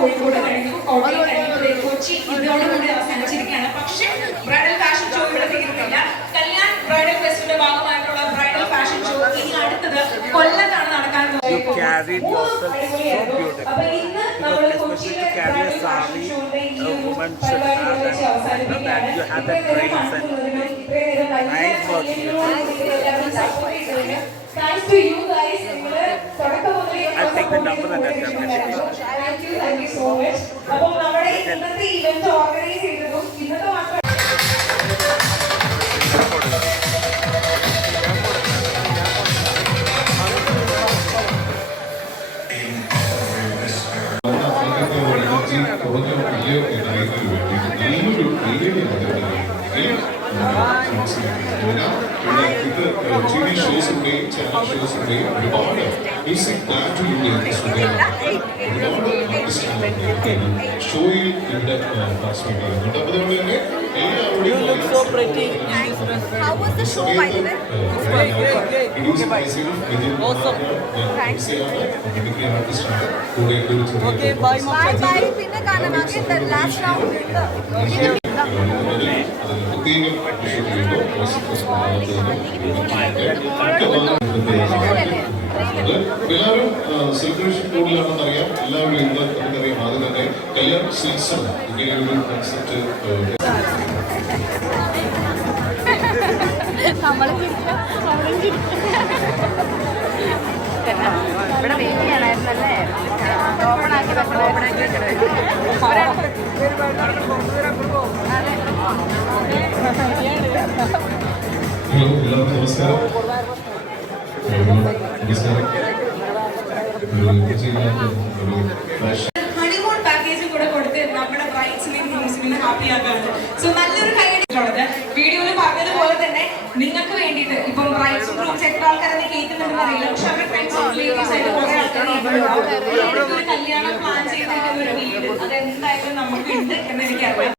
കോഴിക്കോട് കഴിഞ്ഞു, കോട്ടയം കഴിഞ്ഞു, കൊച്ചി ഇതോടുകൂടി അവസാനിച്ചിരിക്കുകയാണ്. പക്ഷേ ബ്രൈഡൽ ഫാഷൻ ഷോ ഇവിടെ തീരുന്നില്ല. കല്യാൺ ബ്രൈഡൽ ഫെസ്റ്റിന്റെ ഭാഗമായിട്ടുള്ള ബ്രൈഡൽ ഫാഷൻ ഷോ ഇനി അടുത്തത് കൊല്ലത്താണ് നടക്കാൻ പോകുന്നത്. അപ്പൊ ഇന്ന് നമ്മൾ കൊച്ചിയിലെ ബ്രൈഡൽ ഫാഷൻ ഷോയുടെ ഈ ഒരു പരിപാടി അവസാനിപ്പിക്കുകയാണ്. Thanks to you guys. I'll take the number and thank you so much. അപ്പോൾ നമ്മുടെ ഇന്നത്തെ ഇവന്റ് ഓർഗനൈസ് ചെയ്തതും ഇന്നത്തെ മാത്രം TV shows ഉണ്ടെയും ചാനൽ ഷോസ് ഉണ്ടെയും ഒരുപാട് മ്യൂസിക് ഷോയിൽ ഇവിടെ പാർട്ടിസിപ്പേറ്റ് ചെയ്യുന്നുണ്ട്. അപ്പോൾ അതുകൊണ്ട് തന്നെ എല്ലാവരും സെലിബ്രേഷൻ മൂഡിലാണെന്ന് അറിയാം. എല്ലാവരും ഇന്ന് നമുക്കറിയാം ആദ്യം തന്നെ കല്യാൺ സീസൺ ഇങ്ങനെ ഒരു കൺസെപ്റ്റ് ഇവിടെ വെയിറ്റ് ചെയ്യണമായിരുന്നല്ലേ? ഓപ്പണാക്കി വെക്കണം. ഓപ്പണാക്കി വെക്കണം. ഹലോ, എല്ലാവർക്കും നമസ്കാരം. ഹണിമൂൺ പാക്കേജ് കൂടെ കൊടുത്ത് നമ്മുടെ ബ്രൈഡ്സിനെയും ഗ്രൂംസിനെയും ഹാപ്പി ആക്കാറുണ്ട്. സോ നല്ലൊരു കാര്യമായിട്ടുള്ളത് വീഡിയോയിൽ പറഞ്ഞതുപോലെ തന്നെ നിങ്ങൾക്ക് വേണ്ടിയിട്ട് ഇപ്പം ബ്രൈഡ്സും ഗ്രൂംസ് എത്ര ആൾക്കാരെ കേൾക്കുന്നുണ്ടെന്ന് അറിയില്ല. പക്ഷെ അവരുടെ ഫ്രണ്ട്സും റിലേറ്റീവ്സ് ആയിട്ട് കുറെ ആൾക്കാർ കല്യാണം പ്ലാൻ ചെയ്തിരിക്കുന്ന ഒരു വീട് അതെന്തായാലും നമുക്ക് ഉണ്ട് എന്ന് എനിക്കറിയാം.